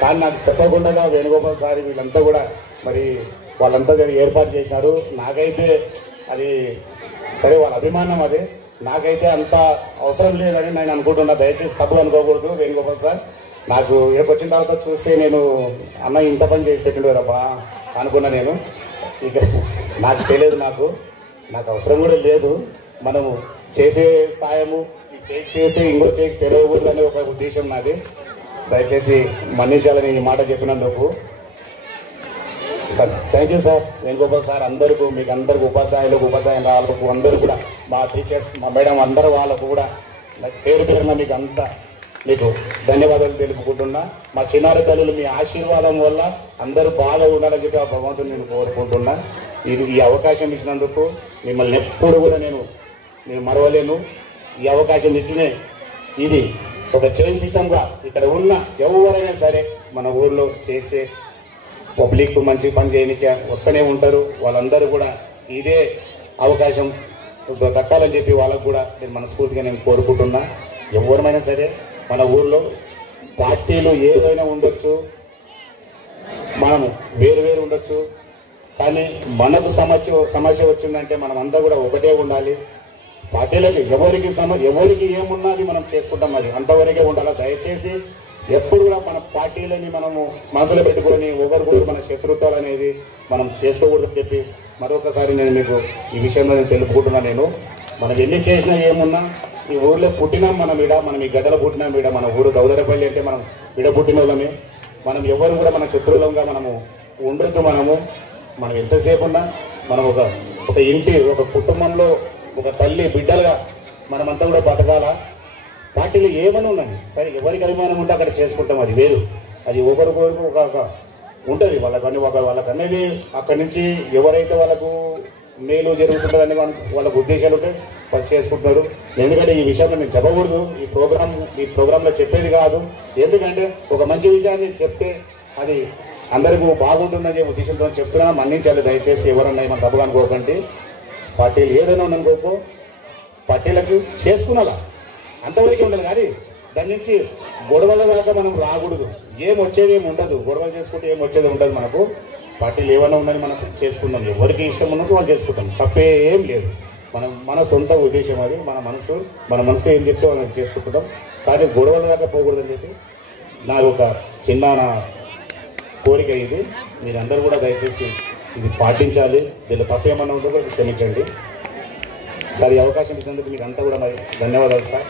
కానీ నాకు చెప్పకుండా వేణుగోపాల్ సార్ వీళ్ళంతా కూడా మరి వాళ్ళంతా ఏర్పాటు చేశారు. నాకైతే అది సరే వాళ్ళ అభిమానం అదే, నాకైతే అంత అవసరం లేదని నేను అనుకుంటున్నా. దయచేసి తప్పు అనుకోకూడదు వేణుగోపాల్ సార్. నాకు వచ్చిన తర్వాత చూస్తే నేను అన్న ఇంత పని చేసి పెట్టిండు రబ్బా అనుకున్నా. నేను ఇక నాకు తెలియదు, నాకు అవసరం కూడా లేదు. మనము చేసే సాయము ఈ చేసి ఇంకో చేసి తెలియకూడదు అనే ఒక ఉద్దేశం నాది. దయచేసి మన్నించాలని ఈ మాట చెప్పినందుకు sir. Thank you sir. Venugopal sir అందరికీ, మీకు అందరికి ఉపాధ్యాయులకు అందరూ కూడా, మా టీచర్స్, మా మేడం అందరూ వాళ్ళకు కూడా పేరు పేరున మీకు అంతా మీకు ధన్యవాదాలు తెలుపుకుంటున్నా. మా చిన్నారి తల్లులు మీ ఆశీర్వాదం వల్ల అందరూ బాగా ఉండాలని చెప్పి ఆ భగవంతుని నేను కోరుకుంటున్నా. ఈ అవకాశం ఇచ్చినందుకు మిమ్మల్ని ఎప్పుడు కూడా నేను మరవలేను. ఈ అవకాశం ఇట్లనే ఇది ఒక చైన్ సిస్టమ్గా ఇక్కడ ఉన్న ఎవరైనా సరే మన ఊర్లో చేసే పబ్లిక్ మంచి పని చేయడానికి వస్తూనే ఉంటారు. వాళ్ళందరూ కూడా ఇదే అవకాశం దక్కాలని చెప్పి వాళ్ళకు కూడా నేను మనస్ఫూర్తిగా నేను కోరుకుంటున్నా. ఎవరైనా సరే మన ఊర్లో పార్టీలు ఏవైనా ఉండొచ్చు, మనము వేరు ఉండొచ్చు, కానీ మనకు సమస్య వచ్చిందంటే మనం అంతా కూడా ఒకటే ఉండాలి. పార్టీలకి ఎవరికి ఏమున్నది మనం చేసుకుంటాం, అది అంతవరకే ఉండాలి. దయచేసి ఎప్పుడు కూడా మన పార్టీలని మనము మనసులో పెట్టుకొని ఒకరికొకరు మన శత్రుత్వాలు అనేది మనం చేసుకోకూడదని చెప్పి మరొకసారి నేను మీకు ఈ విషయంలో నేను తెలుపుకుంటున్నా. మనం ఎన్ని చేసినా ఏమున్నా ఈ ఊర్లో పుట్టినాం మనం ఈ గడ్డలో పుట్టినాం. మన ఊరు దౌదరపల్లి అంటే మనం పుట్టిన వాళ్ళమే. మనం ఎవరు కూడా మన శత్రువులంగా మనము ఉండొద్దు. మనం ఎంతసేపు ఉన్నా మనం ఒక ఇంటి ఒక కుటుంబంలో ఒక తల్లి బిడ్డలుగా మనమంతా కూడా బతకాలా. పార్టీలు ఏమైనా ఉన్నాయి సరే, ఎవరికి అభిమానం ఉంటే అక్కడ చేసుకుంటాం, అది వేరు. అది ఒకరికొరకు ఒక ఉంటుంది వాళ్ళకనేది అక్కడి నుంచి ఎవరైతే వాళ్ళకు మేలు జరుగుతుంటుందని వాళ్ళకు ఉద్దేశాలు ఉంటే వాళ్ళు చేసుకుంటున్నారు. ఎందుకంటే ఈ విషయంలో నేను చెప్పకూడదు, ఈ ప్రోగ్రాంలో చెప్పేది కాదు. ఎందుకంటే ఒక మంచి విషయాన్ని చెప్తే అది అందరికీ బాగుంటుందని చెప్పి ఉద్దేశంతో చెప్తున్నా. మన్నించాలి దయచేసి, ఎవరన్నా మనం తప్పుగా అనుకోకండి. పార్టీలు ఏదైనా ఉందనుకోకు, పార్టీలకు చేసుకున్నాలా అంతవరకే ఉండాలి. కానీ దాని నుంచి గొడవల దాకా మనం రాకూడదు. ఏం వచ్చేది ఏమి ఉండదు, గొడవలు చేసుకుంటే ఏం వచ్చేది ఉండదు. మనకు పార్టీలు ఏమైనా ఉందని మనం చేసుకుందాం, ఎవరికి ఇష్టం ఉన్నట్టు వాళ్ళు చేసుకుంటాం, తప్పే ఏం లేదు. మన సొంత ఉద్దేశం అది, మన మనసు ఏం చెప్తే మనం చేసుకుంటాం. కానీ గొడవల దాకా పోకూడదని చెప్పి నాకు ఒక చిన్న కోరిక. ఇది మీరందరూ కూడా దయచేసి ఇది పాటించాలి. దీనిలో తప్పేమన్నా ఉంటే కూడా క్షమించండి సార్. ఈ అవకాశం ఇచ్చినందుకు మీకు అంతా కూడా మరి ధన్యవాదాలు సార్.